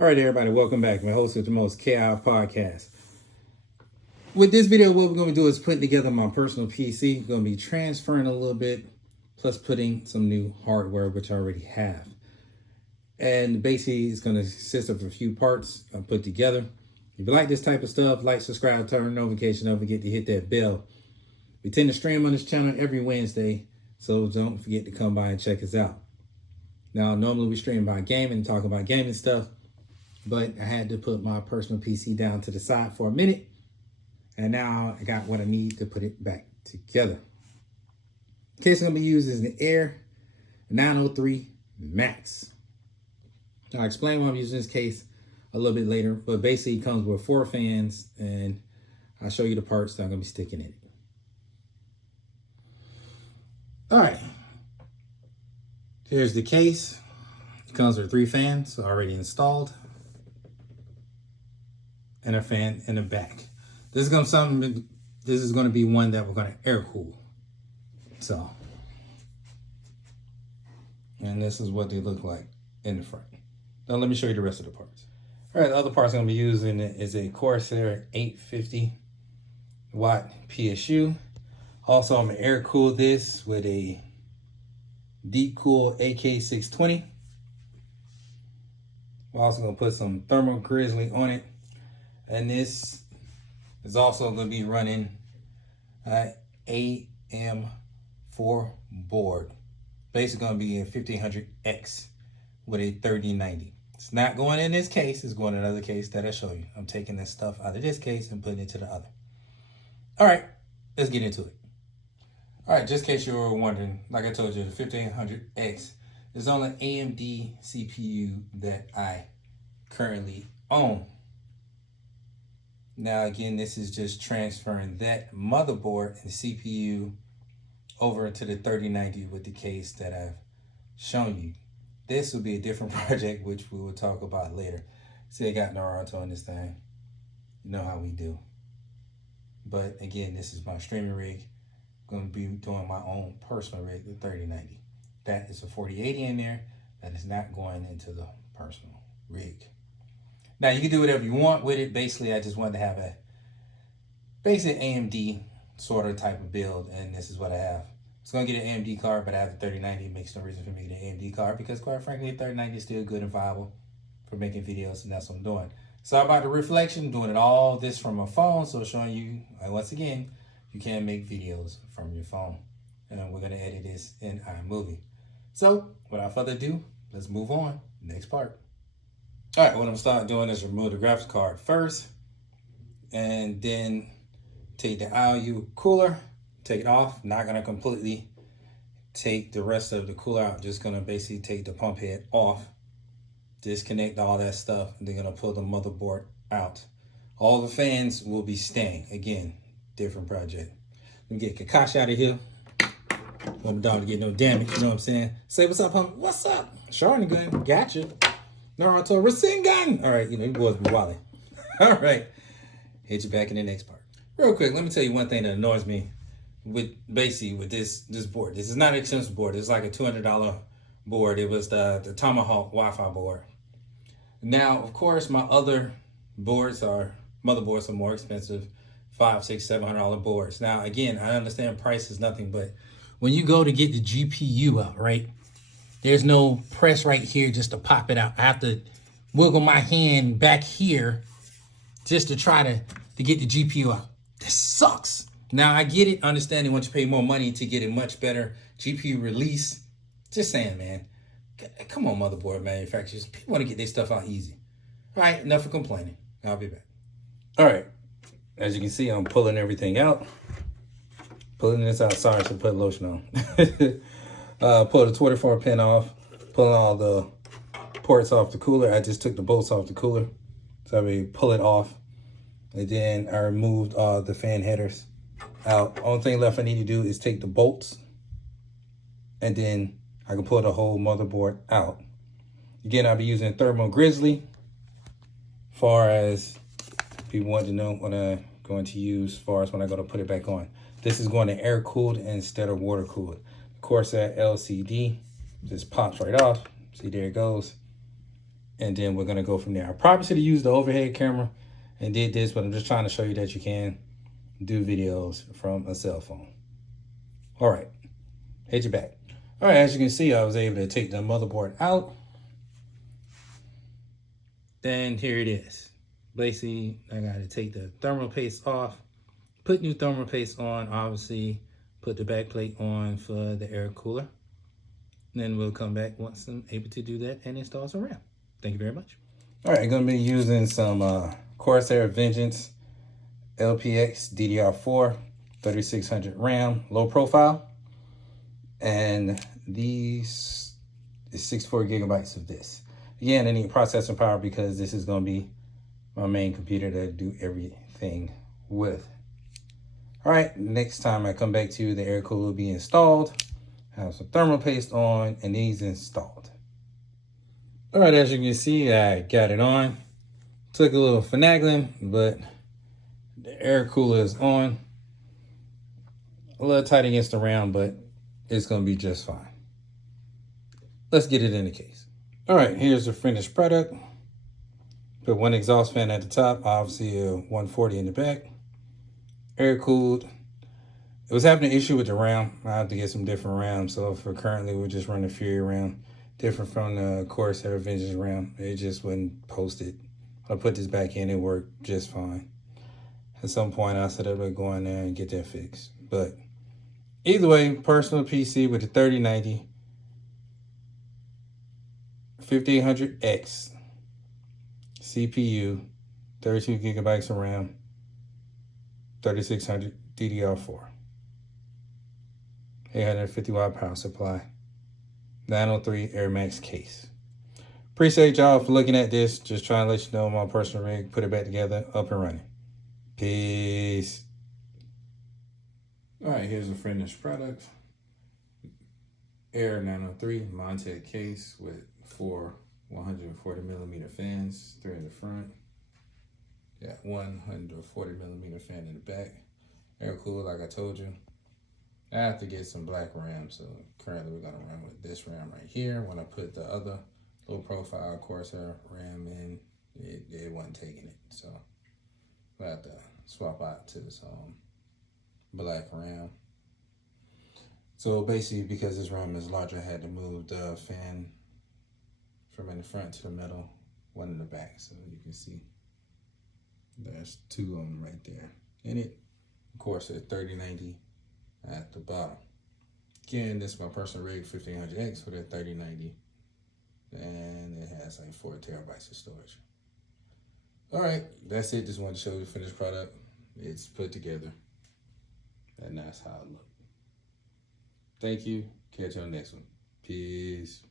All right, everybody, welcome back. My host of the most KirPodcast. With this video, what we're going to do is putting together my personal PC. Going to be transferring a little bit, plus putting some new hardware, which I already have. And basically, it's going to consist of a few parts I put together. If you like this type of stuff, like, subscribe, turn notification, don't forget to hit that bell. We tend to stream on this channel every Wednesday, so don't forget to come by and check us out. Now, normally we stream about gaming, talk about gaming stuff, but I had to put my personal PC down to the side for a minute, and now I got what I need to put it back together. The case I'm going to be using is the Air 903 Max. I'll explain why I'm using this case a little bit later, but basically it comes with 4 fans, and I'll show you the parts that I'm going to be sticking in it. All right, here's the case. It comes with 3 fans already installed, and a fan in the back. This is going to be one that we're going to air cool. So, and this is what they look like in the front. Now let me show you the rest of the parts. All right, the other parts I'm going to be using is a Corsair 850 watt PSU. Also, I'm going to air cool this with a Deep Cool AK620. I'm also going to put some Thermal Grizzly on it. And this is also going to be running AM4 board. Basically going to be a 1500X with a 3090. It's not going in this case. It's going in another case that I'll show you. I'm taking this stuff out of this case and putting it to the other. All right, let's get into it. All right, just in case you were wondering, like I told you, the 1500X is on an AMD CPU that I currently own. Now, again, this is just transferring that motherboard and CPU over into the 3090 with the case that I've shown you. This will be a different project, which we will talk about later. See, I got Naruto on this thing. You know how we do. But again, this is my streaming rig. I'm going to be doing my own personal rig, the 3090. That is a 4080 in there. That is not going into the personal rig. Now, you can do whatever you want with it. Basically, I just wanted to have a basic AMD sort of type of build, and this is what I have. I was going to get an AMD card, but I have the 3090. It makes no reason for me to get an AMD card because, quite frankly, the 3090 is still good and viable for making videos, and that's what I'm doing. So about the reflection, doing it all this from my phone, so showing you, once again, you can make videos from your phone. And we're going to edit this in iMovie. So, without further ado, let's move on. Next part. All right, what I'm going to start doing is remove the graphics card first, and then take the IOU cooler, take it off. Not going to completely take the rest of the cooler out. Just going to basically take the pump head off, disconnect all that stuff, and then going to pull the motherboard out. All the fans will be staying. Again, different project. Let me get Kakashi out of here. Want my dog to get no damage, you know what I'm saying? Say what's up, homie. What's up? Sharingan, gotcha. Naruto Rasengan. All right, you know, you boys be wilding. All right, hit you back in the next part. Real quick, let me tell you one thing that annoys me with this board. This is not an expensive board. It's like a $200 board. It was the Tomahawk Wi-Fi board. Now, of course, my other motherboards are more expensive. $500, $600, $700 boards. Now, again, I understand price is nothing, but when you go to get the GPU out, right? There's no press right here just to pop it out. I have to wiggle my hand back here just to try to get the GPU out. This sucks. Now, I get it, understanding once you pay more money to get a much better GPU release. Just saying, man. Come on, motherboard manufacturers. People want to get their stuff out easy. All right, enough of complaining. I'll be back. All right. As you can see, I'm pulling everything out. Pulling this out. Sorry, I should put lotion on. Pull the 24 pin off. Pulling all the ports off the cooler. I just took the bolts off the cooler. So I pull it off. And then I removed all the fan headers out. Only thing left I need to do is take the bolts. And then I can pull the whole motherboard out. Again, I'll be using Thermal Grizzly. Far as people want to know what I'm going to use as far as when I go to put it back on. This is going to air cooled instead of water cooled. Of course, that LCD just pops right off. See, there it goes. And then we're gonna go from there. I probably should have used the overhead camera and did this, but I'm just trying to show you that you can do videos from a cell phone. All right, head your back. All right, as you can see, I was able to take the motherboard out. Then here it is. Basically, I gotta take the thermal paste off, put new thermal paste on, obviously, put the back plate on for the air cooler. And then we'll come back once I'm able to do that and install some RAM. Thank you very much. All right, I'm gonna be using some Corsair Vengeance LPX DDR4 3600 RAM, low profile. And these is 64 gigabytes of this. Again, I need processing power because this is gonna be my main computer that I do everything with. All right, next time I come back to you, the air cooler will be installed. Have some thermal paste on and these installed. All right, as you can see, I got it on. Took a little finagling, but the air cooler is on. A little tight against the round, but it's gonna be just fine. Let's get it in the case. All right, here's the finished product. Put one exhaust fan at the top, obviously a 140 in the back. Air cooled. It was having an issue with the RAM. I have to get some different RAM. So for currently, we're just running Fury RAM, different from the Corsair Vengeance RAM. It just wouldn't post it. I put this back in, it worked just fine. At some point, I said I would go in there and get that fixed. But either way, personal PC with the 3090 5800X CPU, 32 gigabytes of RAM, 3600 DDR4. 850 watt power supply, 903 Air Max case. Appreciate y'all for looking at this. Just trying to let you know my personal rig, put it back together, up and running. Peace. All right, here's a finished product. Air 903 Montec case with 4 140 millimeter fans, 3 in the front. Got 140 millimeter fan in the back. Air cooler, like I told you. I have to get some black RAM, so currently we're gonna run with this RAM right here. When I put the other low profile Corsair RAM in, it wasn't taking it. So I have to swap out to this black RAM. So basically, because this RAM is larger, I had to move the fan from in the front to the middle, one in the back. So you can see there's 2 of them right there in it. Of course, at 3090 at the bottom. Again, this is my personal rig 1500X with a 3090, and it has like 4 terabytes of storage. All right, that's it. Just wanted to show you the finished product. It's put together, and that's how it looks. Thank you. Catch you on the next one. Peace.